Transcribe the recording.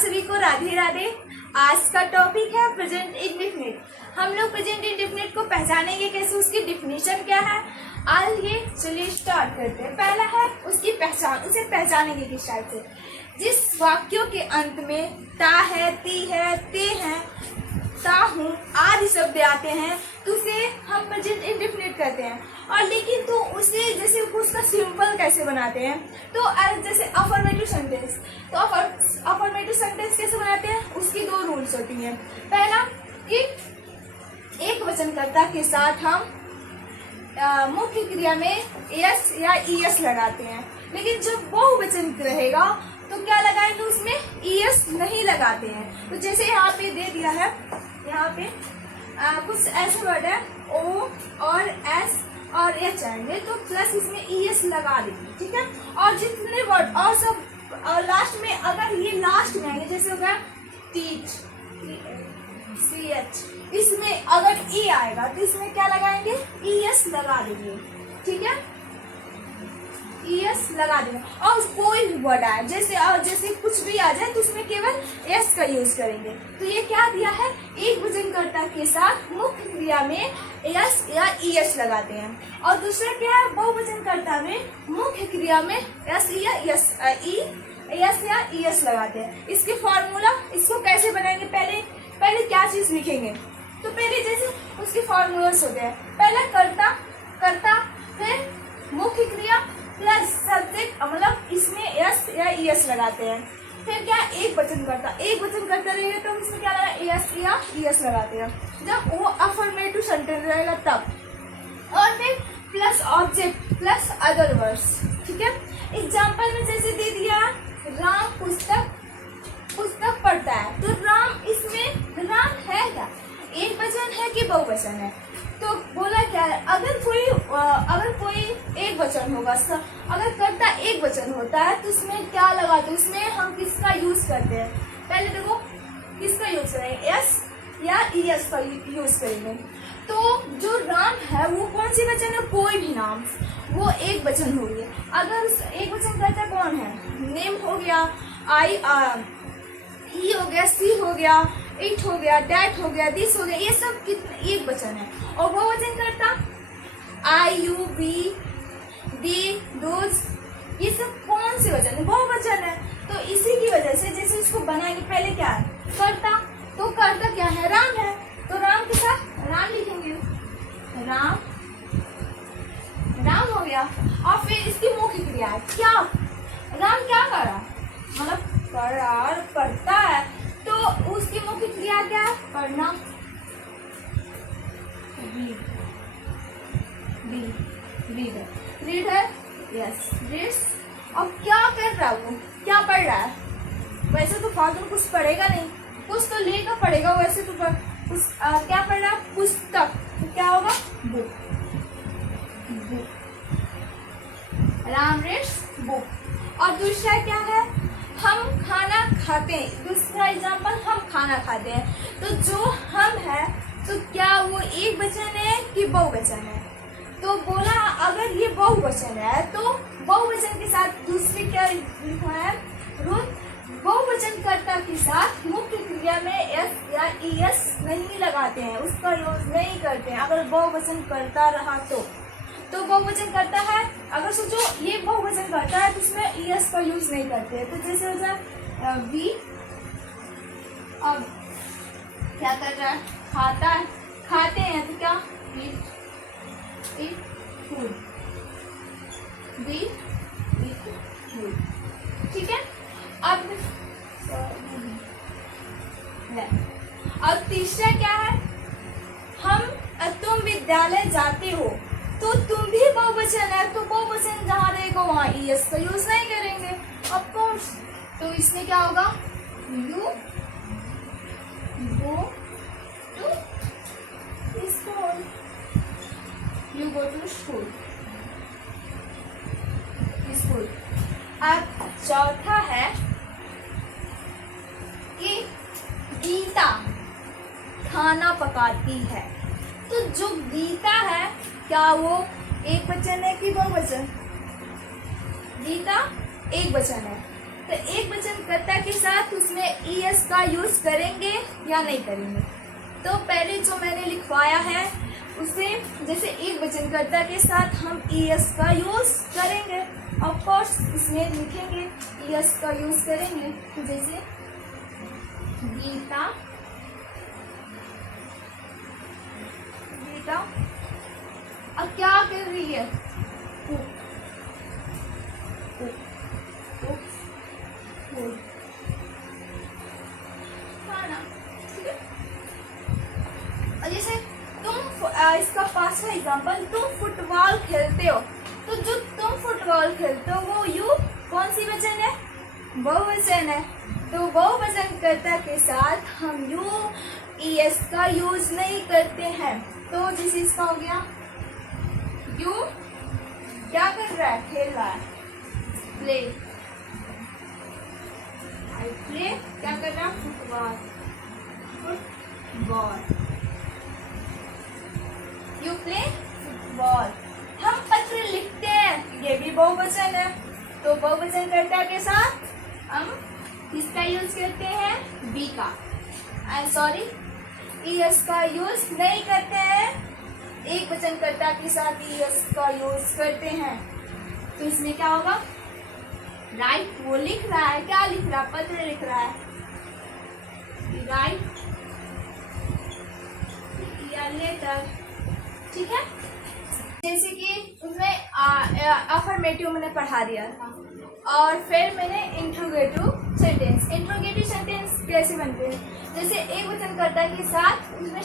सभी को राधे राधे। आज का टॉपिक है प्रेजेंट इंडेफिनिट। हम लोग प्रेजेंट इंडेफिनिट को पहचानेंगे कैसे, उसकी डिफिनीशन क्या है। आइए चलिए स्टार्ट करते हैं। पहला है उसकी पहचान। उसे पहचानेंगे किस टाइप से। जिस वाक्यों के अंत में ता है, ती है, ते है, ता हूँ आदि शब्द आते हैं तो उसे हम प्रेजेंट इंडेफिनिट कहते हैं। और लेकिन तो उसे जैसे उसका सिंपल कैसे बनाते हैं, तो जैसे अफर्मेटिव सेंटेंस, तो अफर्मेटिव सेंटेंस कैसे बनाते हैं, उसकी दो रूल्स होती हैं। पहला कि एक वचनकर्ता के साथ हम मुख्य क्रिया में एस या ईएस लगाते हैं, लेकिन जब बहुवचन रहेगा तो क्या लगाएंगे, उसमें ईएस नहीं लगाते हैं। तो जैसे यहाँ पे दे दिया है, यहाँ पे कुछ ऐसे वर्ड है ओ और एस और एच आएंगे तो प्लस इसमें ईएस लगा देंगे, ठीक है। और जितने वर्ड और सब लास्ट में, अगर ये लास्ट में आएंगे, जैसे हो गया टीच, सी एच, इसमें अगर ई आएगा तो इसमें क्या लगाएंगे, ईएस लगा देंगे, ठीक है, ईएस लगा देंगे। और कोई भी वर्ड आए जैसे कुछ भी आ जाए तो उसमें केवल एस का यूज करेंगे। तो ये क्या दिया है, एक वचनकर्ता के साथ मुख्य क्रिया में एस या ईएस लगाते हैं। और दूसरा क्या है, बहुवचनकर्ता में मुख्य क्रिया में एस या एस या ईएस लगाते हैं। इसके फॉर्मूला, इसको कैसे बनाएंगे, पहले क्या चीज लिखेंगे। तो पहले जैसे उसके फॉर्मूलास होते हैं, पहला कर्ता, फिर मुख्य क्रिया प्लस सब्जेक्ट, मतलब इसमें एस या ईएस लगाते हैं। फिर क्या, एक वचनकर्ता रहेगा तो हम इसमें क्या लगा, एस या ईएस लगाते हैं जब वो अफर्मेटिव सेंटेंस रहेगा तब। और फिर plus object plus other words, ठीक है। एग्जाम्पल में जैसे दे दिया, राम पुस्तक पढ़ता है, तो राम, इसमें राम है क्या, एक वचन है कि बहुवचन है। तो बोला क्या है, अगर कोई एक वचन होगा, अगर कर्ता एक वचन होता है तो उसमें क्या लगाते हैं, उसमें हम किसका यूज करते हैं। पहले देखो किसका यूज करेंगे, एस या ईएस का यूज करेंगे। तो जो राम है वो कौन सी वचन है, कोई भी नाम, वो एक वचन हो गया। अगर एक वचन कर्ता कौन है, नेम हो गया, ही हो गया, सी हो गया, इट हो गया, डैट हो गया, दिस हो गया, ये सब कितने एक वचन है। और वो वचन करता आई, यू, वी, दी, दोज, ये सब कौन से वचन है, बहुवचन है। तो इसी की वजह से जैसे इसको बनाएंगे, पहले क्या है, कर्ता, तो कर्ता क्या है, राम है, तो राम के साथ राम लिखेंगे, राम हो गया। और फिर इसकी मुख्य क्रिया है क्या, राम क्या कर रहा, मतलब पढ़ता है, तो उसकी मुख्य क्रिया क्या है, पढ़ना, रीड है, यस, रीड्स। और क्या कर रहा है, वो क्या पढ़ रहा है, वैसे तो फालतू कुछ पढ़ेगा नहीं, कुछ तो लेकर पढ़ेगा, वैसे तो क्या पढ़ रहा है, पुस्तक, तो क्या होगा, बुक, राम रीड्स बुक। और दूसरा क्या है, हम खाना खाते हैं, दूसरा एग्जाम्पल, हम खाना खाते हैं, तो जो हम है तो क्या वो एक वचन है कि बहुवचन है। तो बोला अगर ये बहुवचन है तो बहुवचन के साथ दूसरी क्या लिखा है, रूल, बहुवचनकर्ता के साथ मुख्य क्रिया में एस या ईएस नहीं लगाते हैं, उसका यूज नहीं करते हैं। अगर बहुवचन करता रहा तो बहुवचन करता है, अगर सोचो ये बहुवचन करता है तो उसमें ईएस का यूज नहीं करते हैं। तो जैसे हो जाए वी, अब क्या कर रहा है, खाते हैं, तो क्या, eat food, we eat food, ठीक है। अब तीसरा क्या है, तुम विद्यालय जाते हो, तो तुम भी बहुवचन है, तो बहुवचन जहाँ रहेगा वहाँ ईएस का यूज नहीं करेंगे ऑफ कोर्स। तो इसमें क्या होगा, you go to school, you go to school. अब चौथा है कि गीता खाना पकाती है, तो जो गीता है क्या वो एक वचन है कि बहुवचन, गीता एक वचन है, तो एक वचनकर्ता के साथ उसमें es का यूज करेंगे या नहीं करेंगे। तो पहले जो मैंने लिखवाया है उसे जैसे एक वचनकर्ता के साथ हम es का यूज करेंगे, ऑफ कोर्स इसमें लिखेंगे es का यूज करेंगे। जैसे गीता अब क्या कर रही है, और जैसे तुम इसका पांचवा एग्जाम्पल, तुम फुटबॉल खेलते हो, तो जो तुम फुटबॉल खेलते हो वो यू कौन सी वचन है, बहुवचन है। तो बहुवचनकर्ता के साथ हम यू es का यूज नहीं करते हैं। तो जिस इसका हो गया यू क्या कर रहा है, खेल रहा है, प्ले, आई प्ले क्या कर रहा है, football, football, you play football. हम पत्र लिखते हैं, ये भी बहुवचन है। तो बहुवचनकर्ता के साथ हम किसका यूज करते हैं, बी का, सॉरी es का यूज नहीं करते हैं, एक वचनकर्ता के साथ es का यूज करते हैं। तो इसमें क्या होगा, राइट, वो लिख रहा है, क्या लिख रहा है, पत्र लिख रहा है, राइट या लेटर, ठीक है। जैसे कि उसमें अफर्मेटिव मैंने पढ़ा दिया था, और फिर मैंने इंट्रोगेटिव सेंटेंस कैसे बनते हैं, जैसे एक वचनकर्ता के साथ उसमें